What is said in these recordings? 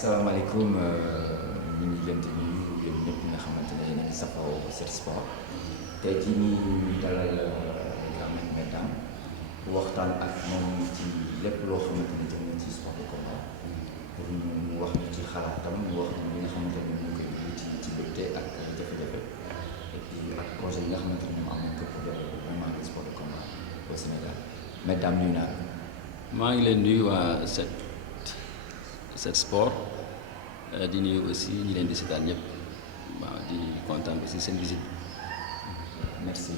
Asalaamaaleykum ñu ngi leen di nuyu yéen ñëpp ñi nga xamante ne yéen a ngi safoo Sen Sport tey jii nii ñu dalal Lamine Mesdames waxtaan ak moom ci lépp loo xamante ne jëm nañ ci sport de combat pour ñu wax ñu ci xalaatam ñu wax ñu li nga xamante ne ñu koy dugg ci mbégte ak jafe-jafe et puis ak projet yi nga xamante ne moom am nañ ko pour développer vraiment le sport de combat au Sénégal Mesdames nuyu naa maa ngi leen nuyu waa Sen Sport di nuyu aussi ñi leen di seetaan ñëpp waaw di kontaan aussi seen visite. merci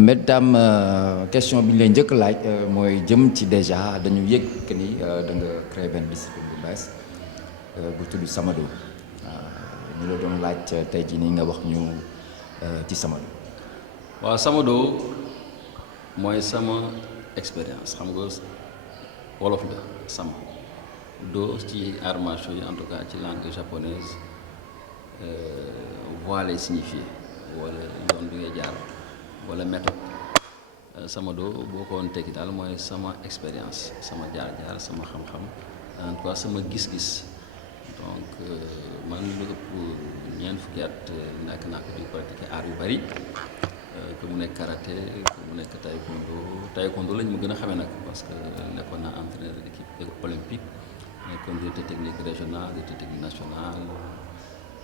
Mesdames question bi ñu lay njëkk laaj mooy jëm ci déjà dañu yëg que ni da nga créé benn discipline bu bees bu tudd Samado ñu la doon laaj tey jii nii nga wax ñu ci Samado. waaw Samado mooy sama expérience xam nga wolof la sama. do ci arts martiaux yi en tout cas ci langue japonaise voie lay signifié wala yoon bi ngay jaar wala méthode sama do boo ko woon tekki daal mooy sama expérience sama jaar-jaar sama xam-xam en tout cas sama gis-gis donc man lu ëpp ñeent fukki at nekk naa ko di pratiquer art yu bari que mu nekk karaté que mu nekk taekwondo lañ ma gën a xamee nag parce que nekkoon naa entraîneur d'équipe olympique nekkoon directeur technique régional directeur technique national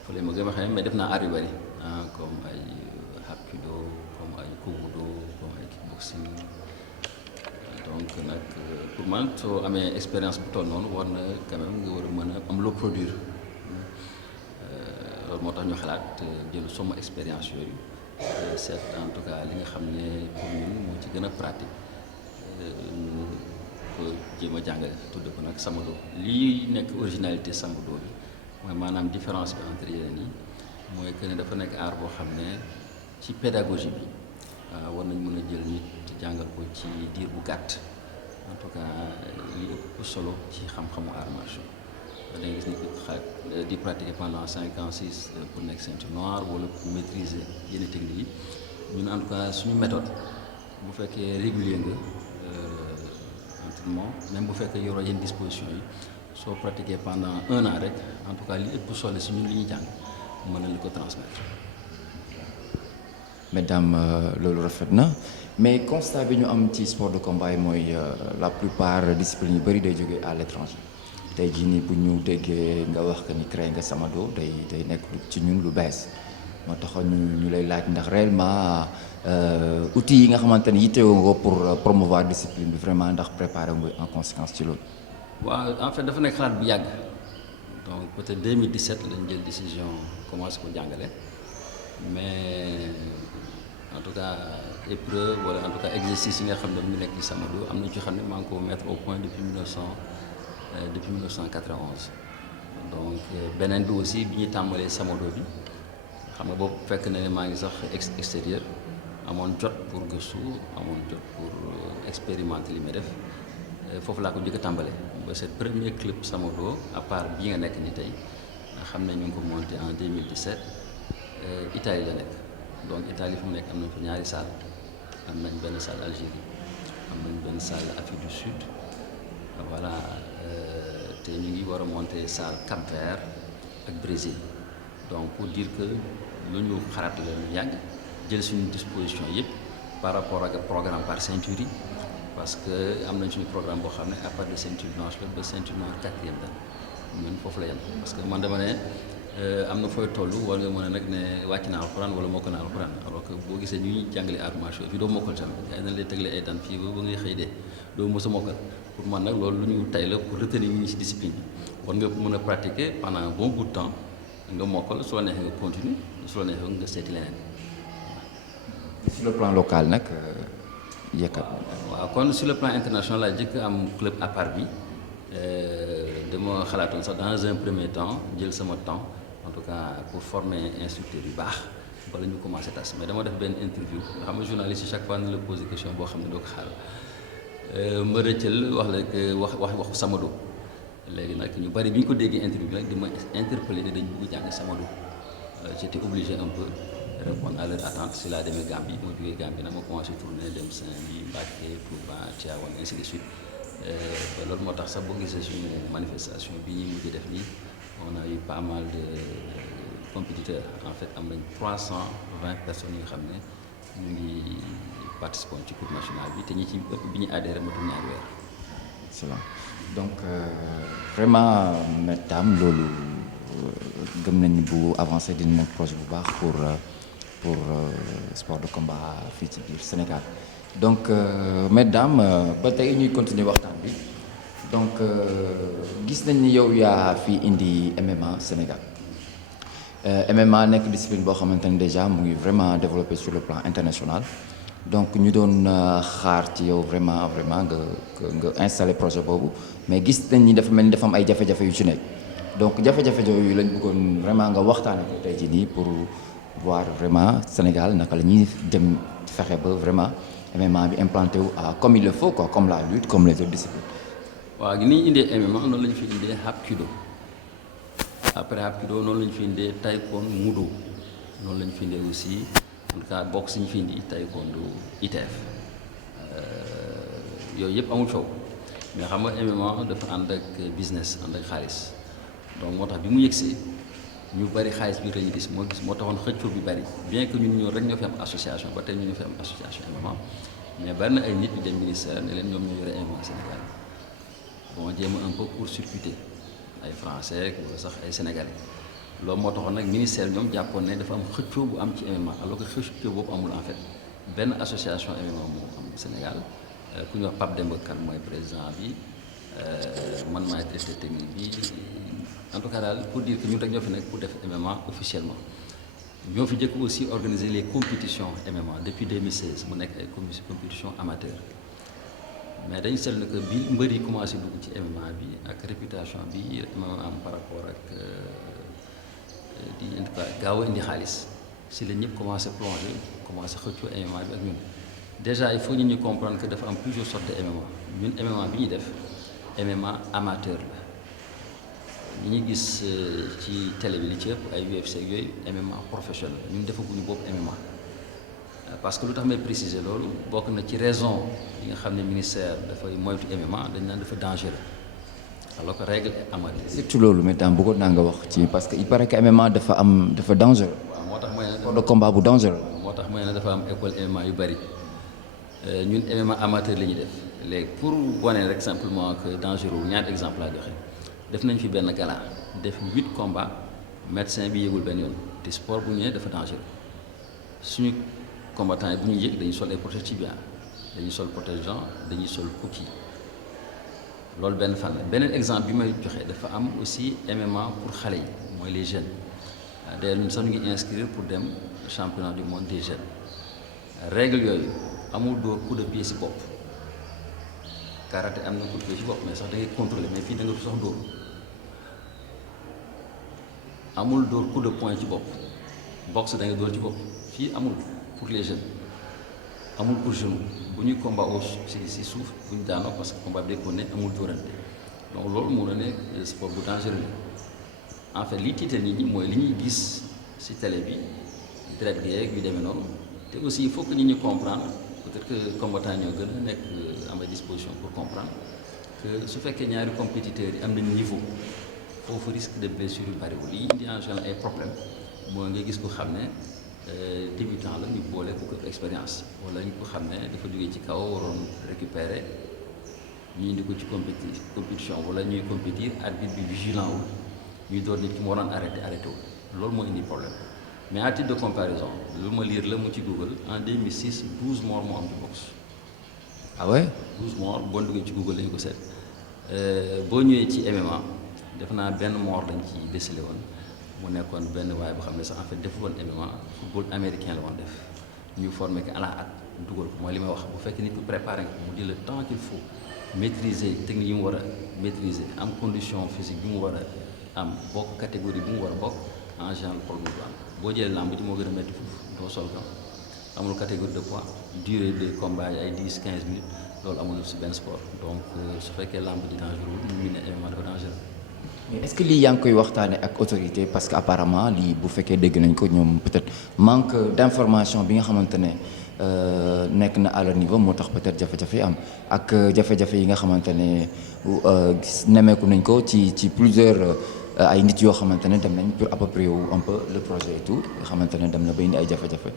fële ma gën a xamee mais def naa art yu bari comme ay hapkido comme ay kobudo comme ay kickboxing donc nag pour man soo amee expérience bu toll noonu war na quand même nga war a mën a am loo produire loolu moo tax ñu xalaat jël sama expérience yooyu seet en tout cas li nga xam ne pour ñun moo ci gën a pratique ñu ko jéem a jàngale tudd ko nag Samado lii nekk originalité Samado bi mooy maanaam différence bi entre yeneen yi mooy que ne dafa nekk art boo xam ne ci pédagogie bi war nañ mën a jël nit jàngal ko ci diir bu gàtt en tout cas li ëpp solo ci xam-xamu arts martiaux da ngay gis nit di pratiquer pendant 5 ans 6 pour nekk ceinture noire wala pour maîtriser yenn techniques yi ñun en tout cas suñu méthode bu fekkee régulier nga entraînement même bu fekkee yoroo yenn disposition yi soo pratiquer pendant 1 an rek en tout cas li ëpp solo si ñun li ñuy jàng mën nañu ko transmettre. Mesdames loolu rafet na mais constat bi ñu am ci sport de combat yi mooy la plupart discipline yu bëri day jógee à l'étranger tey jii nii bu ñu déggee nga wax que ni créé nga Samado day nekk ci ñun lu bees moo tax ñu lay laaj ndax réellement outils yi nga xamante ni yittewoo nga ko pour promouvoir discipline bi vraiment ndax préparé nga en conséquence ci loolu. waaw en fait dafa nekk xalaat bu yàgg donc peut-être 2017 lañ jël décision commencé ko jàngale mais en tout cas épreuve wala en tout cas exercice yi nga xam ne mu nekk ci Samado am na ci xam ne maa ngi ko mettre au point depuis 1991 donc beneen bi aussi bi ñu tàmbalee Samado bi xam nga boobu fekk na ne maa ngi sax extérieur amoon jot pour gëstu amoon jot pour expérimenter li may def foofu laa ko njëkk a tàmbalee ba cette premier club Samado à part bii nga nekk ni tey nga xam ne ñu ngi ko monté en 2017 Italie la nekk donc Italie fu mu nekk am nañ fa ñaari salle am nañ benn salle Algérie am nañ benn salle Afrique du Sud voilà te ñu ngi war a monter salle Cap-Vert ak Brésil donc pour dire que lu ñu xalaat la ñu yàgg jël suñu disposition yëpp par rapport ak programme par ceinture yi parce que am nañ suñu programme boo xam ne à partir de ceinture blanche la ba ceinture noire 4e dan ñun foofu la yem parce que man dama ne am na fooy toll war nga mën a nag ne wàcc naa alxuraan wala mokk naa alxuraan alors que boo gisee ñuy jàngale arts martiaux fii doo mokkal tamit gars yi dañ lay tegle ay dan fii ba ngay xëy dee doo mës a mokkal pour man nag loolu lu ñu tay la pour retenir ñu ci discipline bi war nga mën a pratiquer pendant un bon bout de temps nga mokkal su la neexee nga continuer su la neexee nga seeti leneen. sur le plan local nag yëkkat. waaw kon sur le plan international laa jëkk am club à part bi dama xalaatoon sax dans un premier temps jël sama temps en tout cas pour former instructeur yu baax bala ñu commencé tas mais dama def benn interview nga xam ne journaliste yi chaque fois ni la posé question boo xam ne doo ko xaar ma rëccal waxu Samado léegi nag ñu bari bi ñu ko déggee interview bi nag di ma interpellé ne dañu bëgg jàng Samado j'étais obligé un peu répondre à leur attente si laa demee Gambie moo jógee Gambie nag ma commencé tourner dem Saint-Louis Mbacké Touba Tivaouane ainsi de suite ba loolu moo tax sax boo gisee suñu manifestation bi ñuy mujj def nii on a eu pas mal de compétiteurs en fait am nañ 320 personnes yi nga xam ne ñu ngi participant ci coupe nationale bi te ñi ci ëpp bi ñu adhéré matul ñaari weer. excellent donc vraiment Maître loolu gëm nañu bu avancé dina nekk projet bu baax pour sport de combat fii ci biir Sénégal donc Maître Dame ba tey ñuy continuer waxtaan bi donc gis nañ ni yow yaa fi indi MMA Sénégal MMA nekk discipline boo xamante ni déjà mu ngi vraiment développé sur le plan international donc ñu doon xaar ci yow vraiment nga installé projet boobu mais gis nañ ni dafa mel ni dafa am ay jafe-jafe yu ci nekk donc jafe-jafe yooyu lañ bëggoon vraiment nga waxtaane ko tey jii nii pour voir vraiment Sénégal naka la ñuy dem fexe ba vraiment MMA bi implanté wu comme il le faut quoi comme la lutte comme les autres disciplines. waaw ni ñu indee MMA noonu la ñu fi indee Hapkido après Hapkido noonu la ñu fi indee Taekwondo noonu la ñu fi indee aussi en tout cas boxe ñu fi indi Taekwondo ITF yooyu yëpp amul coow mais xam nga MMA dafa ànd ak business ànd ak xaalis donc moo tax bi mu yëgsee ñu bari xaalis bi la ñu gis moo taxoon xëccoo bi bari bien que ñun ñoo rek ñoo fi am association ba tey ñu ñoo fi am association MMA mais bari na ay nit ñu dem ministère ne leen ñoom ñoo yore MMA Sénégal bon jéem a un peu court-circuiter ay français wala sax ay sénégalais loolu moo taxoon nag ministère ñoom jàppoon ne dafa am xëccoo bu am ci MMA alors que xëccoo boobu amul en fait benn association MMA moo am Sénégal ku ñuy wax Pape Demba Kane mooy président bi man maay directeur technique bi en tout cas daal pour dire que ñun rek ñoo fi nekk pour def MMA officiellement ñoo fi jëkk aussi organiser les compétitions MMA depuis 2016 mu nekk ay compétitions amateurs mais dañu seetlu ne que bi mbër yi commencé dugg ci MMA bi ak réputation bi MMA am par rapport ak di en tout cas gaaw a indi xaalis si la ñëpp commencé plongé commencé xëccoo MMA bi ak ñun déjà il faut ñu comprendre que dafa am plusieurs sortes de MMA ñun MMA bi ñuy def MMA amateur la ñi ñuy gis ci télé bi li ci ëpp ay UFC ak yooyu MMA professionnel ñun defaguñu boobu MMA parce que lu tax may préciser loolu bokk na ci raison yi nga xam ne ministère dafay moytu MMA dañ naan dafa dangereux alors que règle amateur. surtout loolu maintenant bëggoon naa nga wax ci parce que il paraît que MMA dafa dangereux. waaw moo tax mooy ne sport de combat bu dangereux. moo tax mooy ne dafa am école MMA yu bari ñun MMA amateur la ñuy def léegi pour wane rek simplement que dangereux ñaata exemple laa joxe def nañ fi benn gala def 8 combats médecin bi yëgul benn yoon te sport bu ñëwee dafa dangereux suñu combattant yi bu ñuy yëg dañuy sol ay protège tibia dañuy sol protège-dents dañuy sol coquille loolu benn fan la beneen exemple bi may joxe dafa am aussi MMA pour xale yi mooy les jeunes d'ailleurs ñun sax ñu ngi inscrire pour dem championnat du monde des jeunes règle yooyu amul dóor coup de pied ci bopp karaté am na coup de pied ci bopp mais sax da ngay contrôler mais fii da nga sax dóor amul dóor coup de poing ci bopp boxe da ngay dóor ci bopp fii amul pour les jeunes amul pour genou bu ñuy combat au ci suuf bu ñu daanoo parce que combat bi day ko ne amul dóorante donc loolu moo la nekk sport bu dangereux en fait li tiital nit ñi mooy li ñuy gis ci télé bi deret gi yeeg yu demee noonu te aussi il faut que nit ñi comprendre peut-être que combattant ñoo gën a nekk am ay disposition pour comprendre que su fekkee ñaari compétiteurs yi am nañ niveau foofu risque de blessure yu bariwul li indi en général ay problème mooy nga gis ko xam ne débutant la ñu boole ko expérience wala ñu ko xam ne dafa jógee ci kaw waroon récupérer ñu indi ko ci compétition wala ñuy compétir arbitre bi vigilant wul ñuy doon nit ki mu waroon arrêté wul loolu moo indi problème mais à titre de comparaison lu ma lire la mu ci Google en 2006 12 morts moo am ci boxe. ah ouais 12 morts boo duggee ci Google lañu ko seet boo ñëwee ci MMA def naa benn mort lañ ci décelé woon mu nekkoon benn waaye boo xam ne sax en fait deful woon MMA football américain la woon def ñu formé que à la hâte dugal ko mooy li may wax bu fekkee nit ku préparé nga mu di le temps qu'il faut maîtriser technique yi mu war a maîtriser am condition physique bi mu war a am bokk catégorie bi mu war a bokk en général problème du am boo jëlee lamb ji moo gën a métti foofu doo sol kam amul catégorie de poids durée de combat yi ay 10 15 minutes loolu amul si benn sport donc su fekkee lamb ji dangereux ñu ne MMA dafa dangereux. mais est-ce que lii yaa ngi koy waxtaane ak autorité parce que apparemment lii bu fekkee dégg nañ ko ñoom peut-être manque d'information bi nga xamante ne nekk na à leur niveau moo tax peut-être jafe-jafe am ak jafe-jafe yi nga xamante ne nemmeeku nañ ko ci plusieurs ay nit yoo xamante ne dem nañ pour approprier wu un peu le projet et tout nga xamante ne dem na ba indi ay jafe-jafe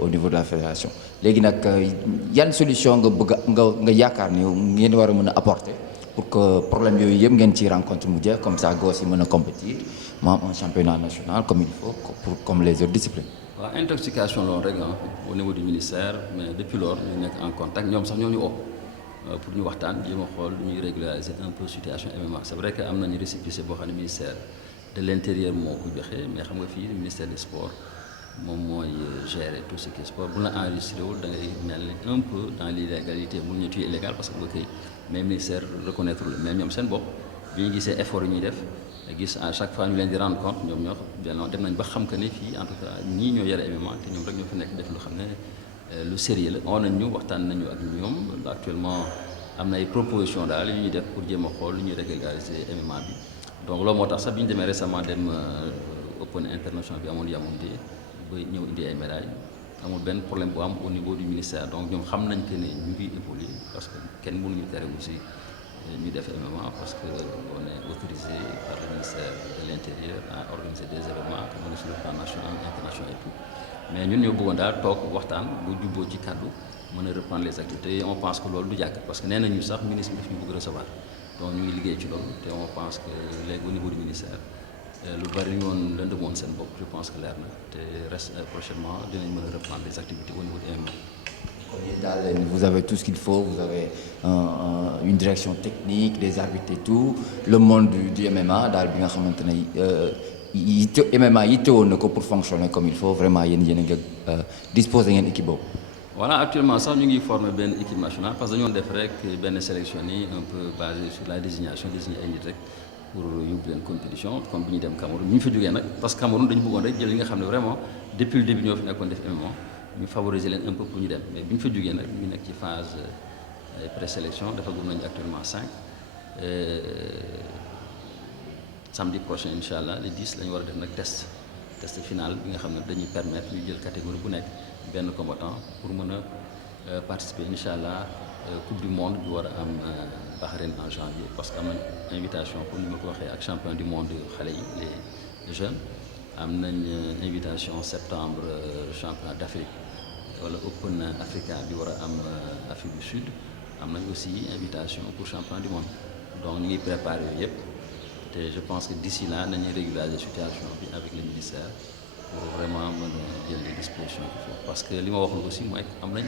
au niveau de la fédération léegi nag yan solution nga bëgg nga yaakaar ni ngeen war a mën a apporter pour que problème yooyu yëpp ngeen ciy rencontre mu jeex comme ça gosses yi mën a compétir mu am un championnat national comme il faut comme les autres disciplines. waaw intoxication loolu rek au niveau du ministère mais depuis lors ñu nekk en contact ñoom sax ñoo ñu oo pour ñu waxtaan jéem a xool lu ñuy régulariser un peu situation MMA c'est vrai que am nañu récépissé boo xam ne ministère de l'intérieur moo ko joxe mais xam nga fii ministère des sports moom mooy gérer tout ce qui est sport bu la enregistré wul da ngay mel ni un peu dans l'illégalité mun ñu tuye illégal parce que boo koy mais ministère reconnaître le mais ñoom seen bopp bi ñu gisee effort yi ñuy def gis à chaque fois ñu leen di rendre compte ñoom ñoo dem nañ ba xam que ne fii en tout cas ñii ñoo yore MMA te ñoom rek ñoo fi nekk def lu xam ne lu sérieux la oo nañ ñu waxtaan nañu ak ñoom actuellement am na ay propositions daal yu ñuy def pour jéem a xool lu ñuy régulariser MMA bi donc loolu moo tax sax bi ñu demee récemment dem Open international bi amoon Yaoundé ba ñëw indi ay médailles amul benn problème bu am au niveau du ministère donc ñoom xam nañ que ne ñu ngi évoluer parce que kenn mënuñu tere aussi ñu def MMA parce que on est autorisé par le ministère de l'Intérieur à organiser des événements comme sur le plan national international et tout mais ñun ñoo bëggoon daal toog waxtaan bu jubboo ci kàddu mën a reprendre les activités et on pense que loolu du jàkk parce que nee nañu sax ministre bi daf ñu bëgg recevoir donc ñu ngi liggéey ci loolu te on pense que léegi au niveau du ministère lu bari ñu woon lëndëm woon seen bopp je pense que leer na te reste prochainement dinañ mën a reprendre les activités au niveau du MMA. Vous avez tout ce qu'il faut, vous avez une direction technique, des arbitres et tout. Le monde du MMA, daal bi nga xamante ne MMA yittewoon na ko pour fonctionner comme il faut vraiment yéen a disposer ngeen équipe boobu. Voilà actuellement sax ñu ngi former benn équipe nationale parce que dañoo def rek benn sélection yi un peu basé sur la désignation désigner ay nit rek pour yóbbu leen compétition comme bi ñu dem Cameroun bu ñu fa jógee nag parce que Cameroun dañu bëggoon rek jël yi nga xam ne vraiment depuis le début ñoo fi nekkoon def MMA. ñu favoriser leen un peu pour ñu dem mais bi ñu fa jógee nag ñu nekk ci phase présélection dafa gum nañu actuellement 5 samedi prochain incha allah le 10 la ñu war a def nag test final bi nga xam ne dañuy permettre ñu jël catégorie bu nekk benn combattant pour mën a participer incha allah coupe du monde bi war a am Bahreïn en janvier parce que am nañ invitation comme ni ma ko waxee ak champion du monde xale yi les jeunes am nañ invitation septembre championnat d'Afrique wala Open Africa bi war a am Afrique du Sud am nañ aussi invitation pour championnat du monde donc ñu ngi préparer yooyu yëpp te je pense que d'ici là nañuy régulariser situation bi avec le ministère pour vraiment mën a jël les dispositions qu'il faut parce que li ma waxoon aussi mooy am nañ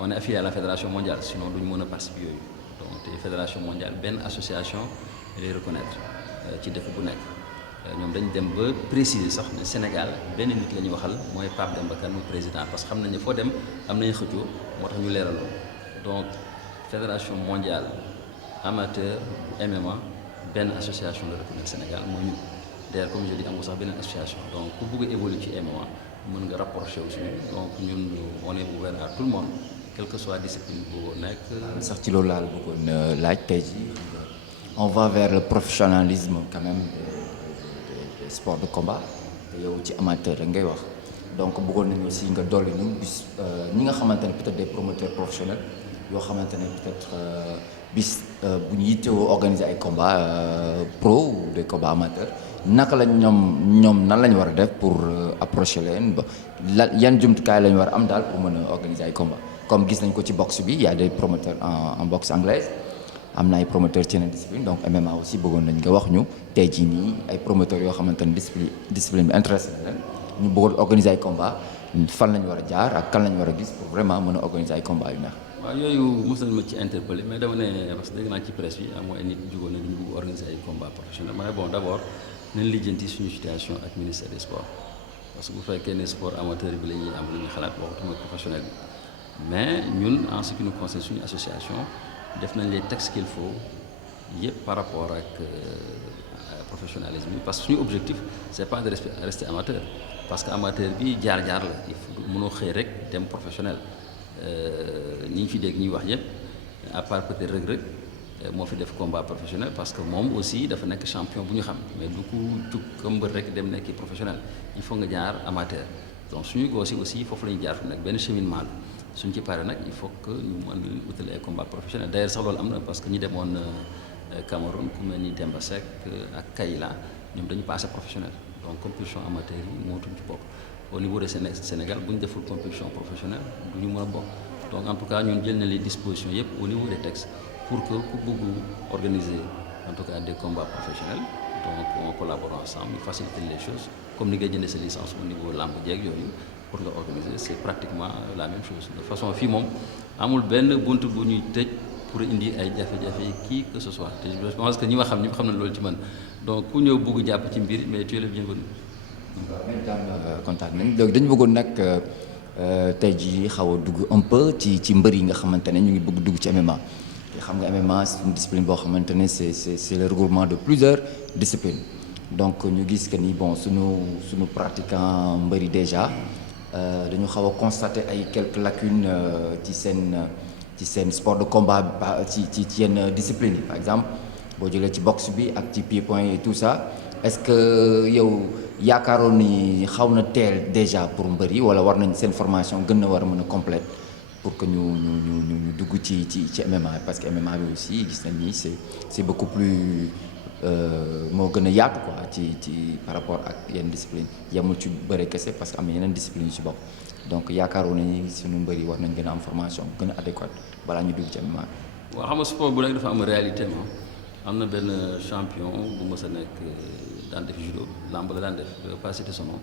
on est affilié à la fédération mondiale sinon duñu mën a participer yooyu donc te fédération mondiale benn association lay reconnaître ci dëkk bu nekk ñoom dañ dem ba préciser sax ne Sénégal benn nit la ñuy waxal mooy Pape Demba Kane muy président parce que xam nañ ne foo dem am nañu xëccoo moo tax ñu leeraloo donc fédération mondiale amateur MMA benn association la reconnaître Sénégal mooy ñun d'ailleurs comme je dis amul sax beneen association donc ku bëgg a évoluer ci MMA mën nga rapproché aussi donc ñun on est ouvert à tout le monde quelle que soit discipline bu nekk. sax ci loolu laa la bëggoon laaj tey jii on va vers le professionnalisme quand même. sport de combat te yow ci amateur rek ngay wax donc bëggoon nañu aussi nga dolli ñu bis ñi nga xamante ne peut-être des promoteurs professionnels yoo xamante ne peut-être bis bu ñu yittewoo organiser ay combats pro ou des combats amateurs naka lañ ñoom nan lañ war a def pour approcher leen ba yan jumtukaay lañ war a am daal pour mën a organiser ay combats comme gis nañ ko ci boxe bi y a des promoteurs en boxe anglaise. am na ay promoteurs ci yeneen discipline donc MMA aussi bëggoon nañ nga wax ñu tey jii nii ay promoteurs yoo xamante ne discipline bi intéressé na leen ñu bëggoon organiser ay combats fan lañ war a jaar ak kan lañ war a gis pour vraiment mën a organiser ay combats yu neex. waaw yooyu mos nañu ma ci interpellé mais dama ne parce que dégg naa ci presse bi am ay nit jugoon na ñu bëgg organiser ay combats professionnels mais bon d'abord nañ lijjanti suñu situation ak ministère des sports parce que bu fekkee ne sport amateur bi la ñuy am lu ñuy xalaat waxtuma professionnel bi mais ñun en ce qui nous concerne suñu association. def nañ les textes qu'il faut yëpp par rapport ak professionnalisme bi parce que suñu objectif c'est pas de rester amateur parce que amateur bi jaar-jaar la il faut mënoo xëy rek dem professionnel ñi ñu fi dégg ñuy wax yëpp à part peut-être Reug Reug moo fi def combat professionnel parce que moom aussi dafa nekk champion bu ñu xam mais du ko jug comme mbër rek dem nekki professionnel il faut nga jaar amateur donc suñu goos yi aussi foofu la ñu jaar fu nekk benn cheminement la suñ ci paree nag il faut que ñu mën utal ay combat professionnel d'ailleurs sax loolu am na parce que ñi demoon Cameroun ku mel ni Demba Seck ak Kayla ñoom dañu passé professionnel donc compétition amateur yi mootuñ ci bokk au niveau de Sénégal bu ñu deful compétition professionnelle du ñu mën a bokk donc en tout cas ñun jël na les dispositions yëpp au niveau des textes pour que ku bëgg organiser en tout cas des combats professionnels donc on collabore ensemble ñu faciliter les choses comme ni nga jëndee sa licence au niveau lamb jeeg yooyu pour nga organiser c'est pratiquement la même chose de façon fii moom amul benn bunt bu ñuy tëj pour indi ay jafe-jafe qui que ce soit te je pense que ñi ma xam ñëpp xam na loolu ci man donc ku ñëw bëgg jàpp ci mbir mais tu es le bienvenu. waaw même temps kontaan nañ donc dañu bëggoon nag tey jii xaw a dugg un peu ci mbër yi nga xamante ne ñu ngi bëgg dugg ci MMA te xam nga MMA c'est une discipline boo xamante ne c'est le regroupement de plusieurs disciplines donc ñu gis que ni bon suñu pratiquant mbër yi déjà dañu xaw a constater ay quelques lacunes ci seen sport de combat bi ci yenn discipline yi par exemple boo jëlee ci boxe bi ak ci pied-point et tout ça est-ce que yow yaakaaroon ni xaw na teel déjà pour mbër yi wala war nañ seen formation gën na war a mën a complète pour que ñu dugg ci MMA parce que MMA bi aussi gis nañ ni c'est beaucoup plus moo gën a yaatu quoi ci par rapport ak yenn discipline yemul ci bëre kese parce que am na yeneen discipline yu ci bopp donc yaakaaroon ni suñu mbër yi war nañ gën a am formation gën a adéquate balaa ñu dugg ci MMA bi. waaw xam nga sport bu nekk dafa am réalité ma am na benn champion bu mës a nekk daan def judo lamb la daan def pas cité son nom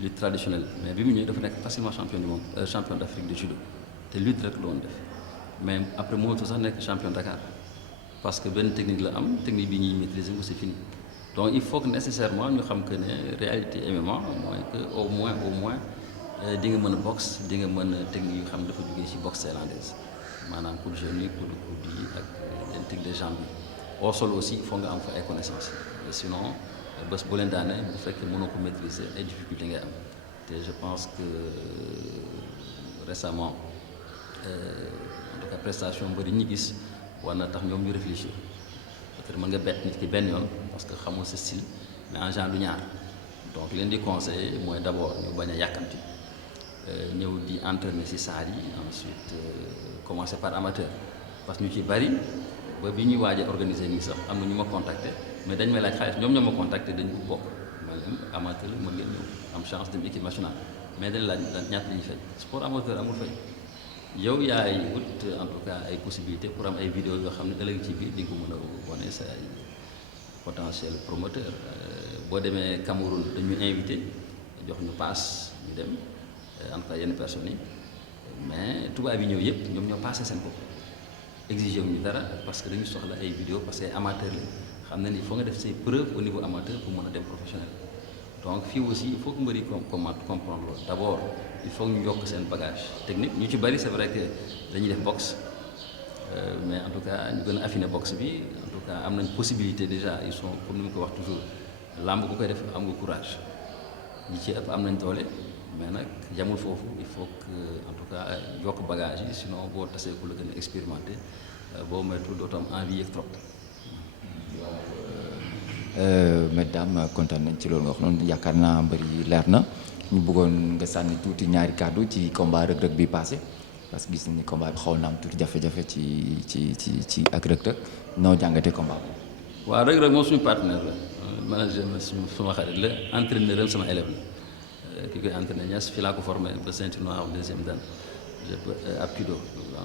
lutte traditionnelle mais bi mu ñëwee dafa nekk facilement champion du monde champion d'Afrique de judo te lutte rek la woon def mais après moo sax nekk champion Dakar parce que benn technique la am technique bi ñuy maîtriser ko c'est fini donc il faut que nécessairement ñu xam que ne réalité MMA mooy que au moins di nga mën a boxe di nga mën a technique yu xam dafa jógee ci boxe thaïlandaise maanaam coup de genou coup de coude yi ak yenn technique de jambe yi au sol aussi il faut nga am fa ay connaissances sinon bés bu leen daanee bu fekkee mënoo ko maîtriser ay difficultés ngay am te je pense que récemment en tout cas prestation bëri ñi gis war na tax ñoom ñu réfléchir peut-être mën nga bett nit ki benn yoon parce que xamoo sa style mais en genre du ñaar donc leen di conseiller mooy d'abord ñu bañ a yàkkamti ñëw di entraîner ci salle yi ensuite commencer par amateur parce que ñu ci bari ba bi ñuy waaj a organiser nii sax am na ñu ma contacter mais dañ may laaj xaalis ñoom ñoo ma contacter dañ ko bokk ma leen amateur mën ngeen ñëw am chance dem équipe nationale mais dañ laaj ñaata la ñuy fay sport amateur amul fay yow yaay wut en tout cas ay possibilités pour am ay vidéos yoo xam ne ëllëg ci biir di nga ko mën a wane sa ay potentiel promoteur boo demee Cameroun dañu invité jox ñu paas ñu dem en tout cas yenn personnes yi mais tubaab yi ñëw yëpp ñoom ñoo passé seen bopp exiger wuñu dara parce que dañu soxla ay vidéos parce que ay amateur la xam na ni il faut nga def say preuves au niveau amateur pour mën a dem professionnel donc fii aussi il faut que mbëri comprendre loolu d'abord il faut ñu yokk seen bagage technique ñu ci bari c'est vrai que dañuy def boxe mais en tout cas ñu gën a affiner boxe bi en tout cas am nañ possibilité déjà ils sont comme ni mu ko wax toujours làmb ku koy def am nga courage ñi ci ëpp am nañ doole mais nag yamul foofu il faut que en tout cas yokk bagage yi sinon boo tasee ku la gën a expérimenté boo moytuwul dootoo am envie yeeg trop. mesdames kontaan nañ ci loolu nga wax noonu yaakaar naa mbër yi leer na ñu bëggoon nga sànni tuuti ñaari kàddu ci combat Reug Reug bi passé parce que gis nañ ni combat bi xaw na am tuuti jafe-jafe ci ak Reug Reug noo jàngatee combat bi. waaw Reug Reug moom suñu partenaire la manager la suma xarit la entraîneur la sama élève la ki koy entraîné Niass fii laa ko formé ba ceinture noire deuxième dan ab judo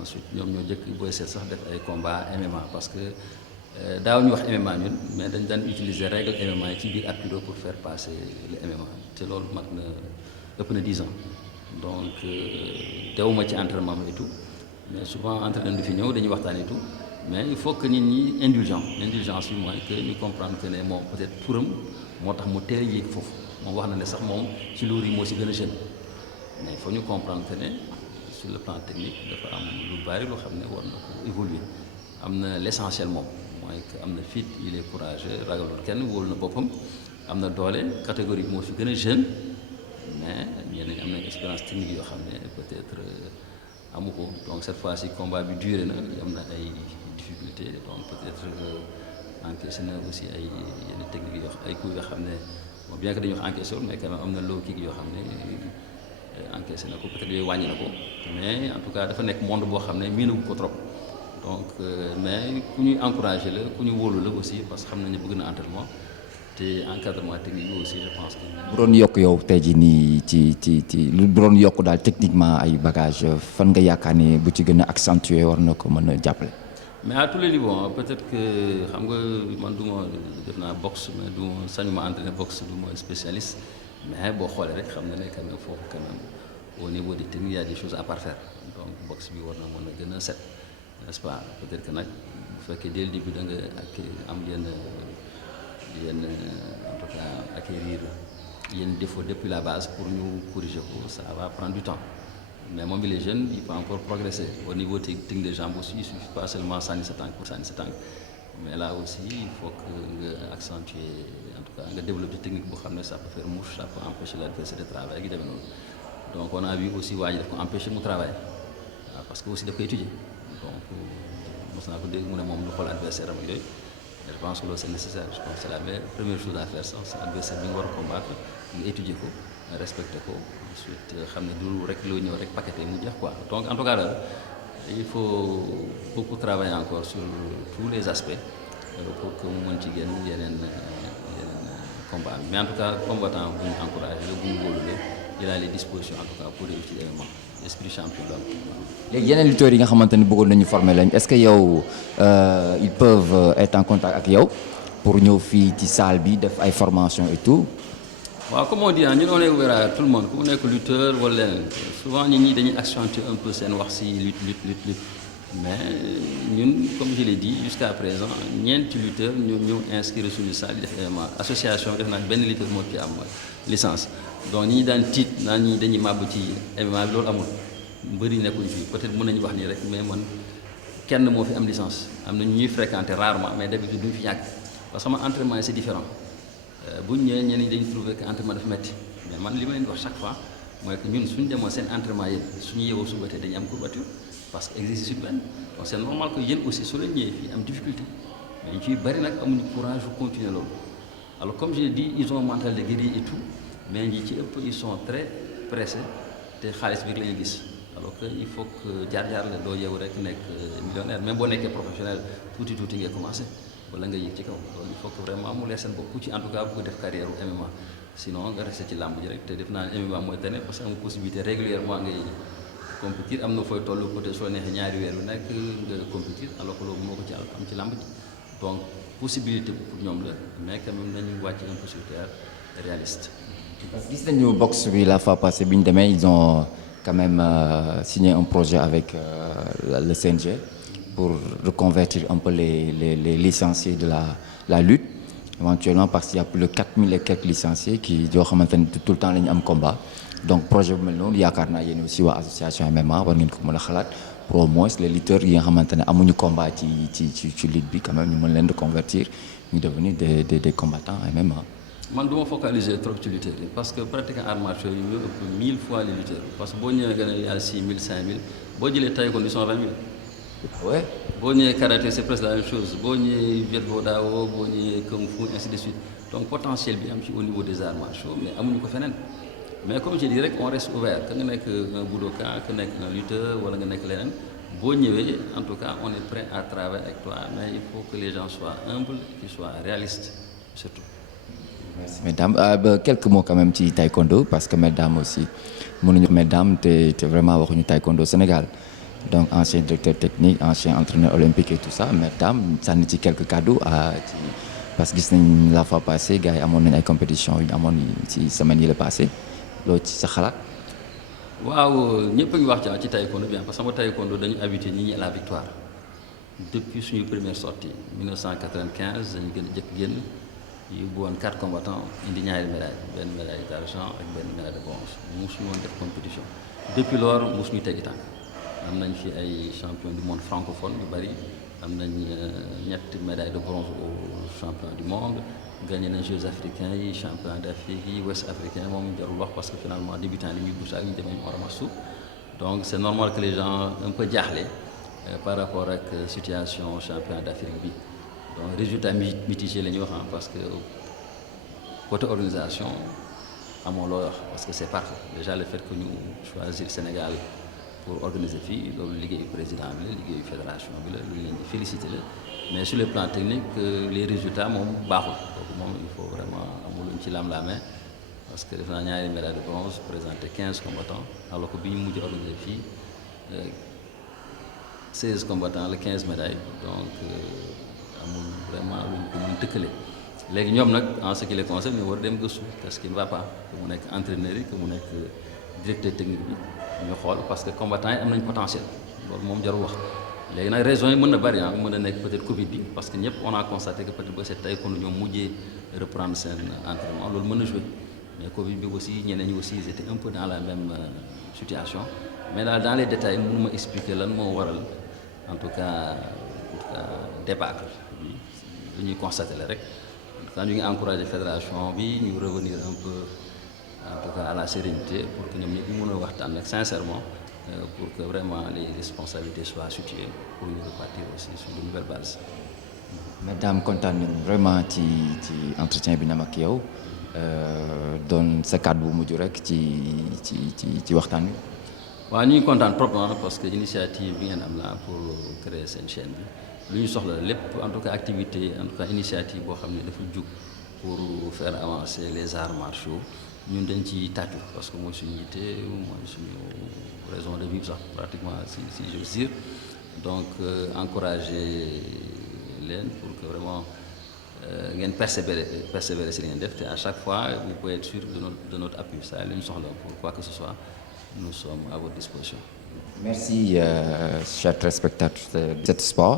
ensuite ñoom ñoo jëkk booy seet sax def ay combat MMA parce que daaw ñu wax MMA ñun mais dañ daan utiliser règle MMA yi ci biir ab judo pour faire passer le MMA te loolu mat na ëpp na 10 ans donc dewuma ci entraînement et tout mais souvent entraîneur du fi ñëw dañuy waxtaan et tout mais il faut que nit ñi indulgence bi mooy que ñu comprendre que ne moom peut-être turam moo tax mu teel yéeg foofu moom wax na ne sax moom ci loolu yi moo si gën a jeune mais il faut ñu comprendre que ne sur le plan technique dafa am lu bari loo xam ne war na ko évoluer am na l'essentiel moom mooy que am na fit il est courageux ragalul kenn wóolu na boppam am na doole catégorie bi moo fi gën a jeune mais ñeneen am na expérience technique yoo xam ne peut-être amu ko donc cette fois-ci combat bi duré na am na ay difficultés donc peut-être encaissé na aussi ay yenn techniques yoo ay coups yoo xam ne bon bien que dañuy wax encaissé mais quand même am na low kick yoo xam ne encaissé na ko peut-être yooyu wàññi na ko mais en tout cas dafa nekk monde boo xam ne miinagu ko trop donc mais ku ñuy encouragé la ku ñu wóolu la aussi parce que xam nañu bëgg na entraînement te encadrement technique bi aussi je pense que. bu doon yokk yow tey jii nii ci lu doon yokk daal techniquement ay bagages fan nga yaakaar ne bu ci gën a accentuer war na ko mën a jàppale. mais à tous les niveaux peut-être que xam nga man du ma def naa boxe mais du ma sañu ma entraîner boxe du ma spécialiste mais boo xoolee rek xam na ne quand même foofu quand même au niveau des techniques il y a des choses à parfaire donc boxe bi war na mën a gën a set n'est-ce pas peut-être que nag bu fekkee dès le début da nga ak am yenn en tout cas acquérir yenn défaut depuis la base pour ñu corriger ko ça va prendre du temps. Mais moom il est jeune, il peut encore progresser. Au niveau technique des jambes aussi, il ne suffit pas seulement sànni sa tànk pour sànni sa tànk. Mais là aussi, il faut que nga accentuer, en tout cas nga développer technique boo xam ne ça peut faire mouche, ça peut empêcher l'adversaire de travailler gi demee noonu. Donc on a vu aussi waa ji daf ko empêcher mu travail waaw parce que aussi daf koy étudier. Donc mos naa ko dégg mu ne moom lu xool adversaire am yooyu. Je pense que loolu c'est nécessaire. Je pense que c'est la première chose à faire sax c'est adversaire bi nga war a combattre nga étudier ko respecter ko. Ensuite xam ne du rek loo ñëw rek paqueté mu jeex quoi donc en tout cas daal il faut beaucoup travailler encore sur tous les aspects pour que mu mën ci génn yeneen combat mais en tout cas combattant bu ñu encouragé la bu ñu wóolulee il a les dispositions en tout cas pour réussir événement esprit champion loolu. léegi yeneen lutteurs yi nga xamante ni bëggoon nañu former lañ est-ce que yow ils peuvent être en contact ak yow pour ñëw fii ci salle bi def ay formation et tout. waaw comme on dit ñun on est ouvert à tout le monde ku mu nekk lutteur wala leneen souvent nit ñi dañuy accentuer un peu seen wax ci lutte mais ñun comme je l'ai dit jusqu'à présent ñeenti lutteurs ñoo ñëw inscrire suñu salle def événement association def naa benn lutteur moo ci am licence donc ñi daan tiit naan ñi dañuy màbb ci événement bi loolu amul mbëri nekkuñ fii peut-être mën nañu wax nii rek mais man kenn moo fi am licence am na ñuy fréquenter rarement mais d'habitude duñ fi yàgg parce que sama entraînement c'est différent bu ñu ñëwee ñenn ñi dañu trouvé que entraînement dafa métti mais man li ma leen di wax chaque fois mooy que ñun suñu demoon seen entraînement yéen suñu yeewoo suba tey dañuy am courbature parce que exercice benn donc c'est normal que yéen aussi su leen ñëwee fii am difficulté mais ñu ciy bari nag amuñu courage pour continuer loolu alors comme je l'ai dit ils ont un mental de guerrier et tout mais ñi ci ëpp ils sont très pressés te xaalis bi la ñuy gis alors que il faut que jaar-jaar la doo yeewu rek nekk millionnaire même boo nekkee professionnel tuuti ngay commencé. wala nga yëg ci kaw loolu il faut que vraiment mu leer seen bopp ci en tout cas bu ko def carrière MMA sinon nga resté ci làmb ji rek te def naa MMA mooy tane parce que am possibilité régulièrement ngay compétir am na fooy toll côté soo neexee ñaari weer yu nekk nga compétir alors que loolu moo ko ci am ci làmb ji donc possibilité pour ñoom la mais quand même nañu wàcc un peu sur terre réaliste. parce que gis nañu boxe bi la fois passée bi ñu demee ils ont quand même signé un projet avec le CNG. pour reconvertir un peu les licenciés de la lutte éventuellement parce qu'il y a plus de 4000 et quelques licenciés qui yoo xamante ne tout le temps la ñu am combat donc projet bu mel noonu yaakaar naa yéen aussi waa association MMA war ngeen ko mën a xalaat pour au moins les lutteurs yi nga xamante ne amuñu combat ci lutte bi quand même ñu mën leen reconvertir ñu devenir des combattants MMA. man du ma focaliser trop ci lutteurs yi parce que pratiquement arts martiaux yi ñoo ëpp 1000 fois les lutteurs parce que boo ñëwee nga ne y a 6000 5000 boo jëlee taekwondo ils sont 20 000. ouais boo ñëwee karaté c'est presque la même chose boo ñëwee Viet Vo Dao boo ñëwee kung fu ainsi de suite donc potentiel bi am ci au niveau des arts martiaux mais amuñu ko feneen mais comme je dis rek on reste ouvert que nga nekk un budokan que nekk un lutteur wala nga nekk leneen boo ñëwee en tout cas on est prêt à travailler avec toi mais il faut que les gens soient humbles qu'ils soient réalistes surtout. Merci mesdames quelques mots quand même ci taekwondo parce que mesdames aussi mënuñu mesdames te vraiment waxuñu taekwondo Sénégal. donc ancien directeur technique ancien entraîneur olympique et tout ça mais tam sànni ci quelques cadeaux ci parce que gis nañ la fois passée gars yi amoon nañ ay compétitions yu ñu amoon ci semaine yi la passé loolu ci sa xalaat. waaw ñëpp a ngi wax ci taekwondo bien parce que sama taekwondo dañu habitué nit ñi à la victoire depuis suñu première sortie 1995 dañu gën a jëkk génn yóbbu woon 4 combattants indi ñaari médailles benn médaille d'argent ak benn médaille de bronze mosuñu woon def compétition depuis lors mosuñu teggi tànk. am nañ fi ay champion du monde francophone yu bari am nañ ñetti médaille de bronze au champion du monde gagné nañ Jeux africains yi champion d'Afrique yi ouest africain moom jarul wax parce que finalement débutant li ñuy bouche ak ñu demee ñu ramasse donc c'est normal que les gens un peu jaaxle par rapport ak situation champion d'Afrique bi donc résultat mitigé la ñuy wax parce que côté organisation amoo loo wax parce que c'est parfait déjà le fait que ñu choisir Sénégal pour organiser fii loolu liggéeyu président bi la liggéeyu fédération bi la lu leen di féliciter la mais sur le plan technique les résultats moom baaxul kooku moom il faut vraiment amul luñ ci lam-laamee parce que def naa ñaari médaille de bronze présenté 15 combattants alors que bi ñu mujj organiser fii 16 combattants la 15 médailles donc amul vraiment luñ ko mën tëkkale léegi ñoom nag en ce qui les concerne ñu war dem gëstu parce qu'il ne va pas que mu nekk entraîneur yi que mu nekk directeur technique bi ñu xool parce que combattants yi am nañ potentiel loolu moom jarul wax léegi nag raisons yi mën na bari mën na nekk peut-être Covid bi parce que ñëpp on a constaté que peut-être ba c'est tey kon ñoom mujjee reprendre seen entraînement loolu mën na jouer mais Covid bi aussi ñeneen ñi aussi ils étaient un peu dans la même situation mais daal dans les détails mënu ma expliquer lan moo waral en tout cas débâcle bi lu ñuy constaté la rek en tout cas ñu ngi encouragé fédération bi ñu revenir un peu en tout cas à la sérénité pour que ñoom ñëpp ñu mën a waxtaan nag sincèrement pour que vraiment les responsabilités soient situées pour ñu repartir aussi sur de nouvelles bases. Mesdames kontaan nañu vraiment ci entretien bi na ak yow doon sa kàddu bu mujj rek ci waxtaan wi. waaw ñu ngi kontaan trop parce que initiative bi ngeen am la pour créer seen chaîne bi lu ñu soxla lépp en tout cas activité en tout cas initiative boo xam ne dafa jug pour faire avancer les arts martiaux ñun dañ ci tàccu parce que mooy suñu yitte mooy suñu raison de vivre sax pratiquement si j'ose dire donc encourager leen pour que vraiment ngeen persévérer si li ngeen def te à chaque fois vous pouvez être sûr de notre appui ça lu ñu soxla pour quoi que ce soit nous sommes à votre disposition. Merci chers téléspectateurs de 7sport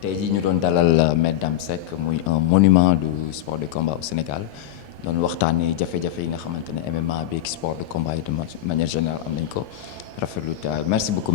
tey jii ñu doon dalal Maître Dame Seck muy un monument du sport de combat au Sénégal doon waxtaanee jafe-jafe yi nga xamante ne MMA bi sport de combat yi de manière générale am nañ ko rafetlu merci beaucoup.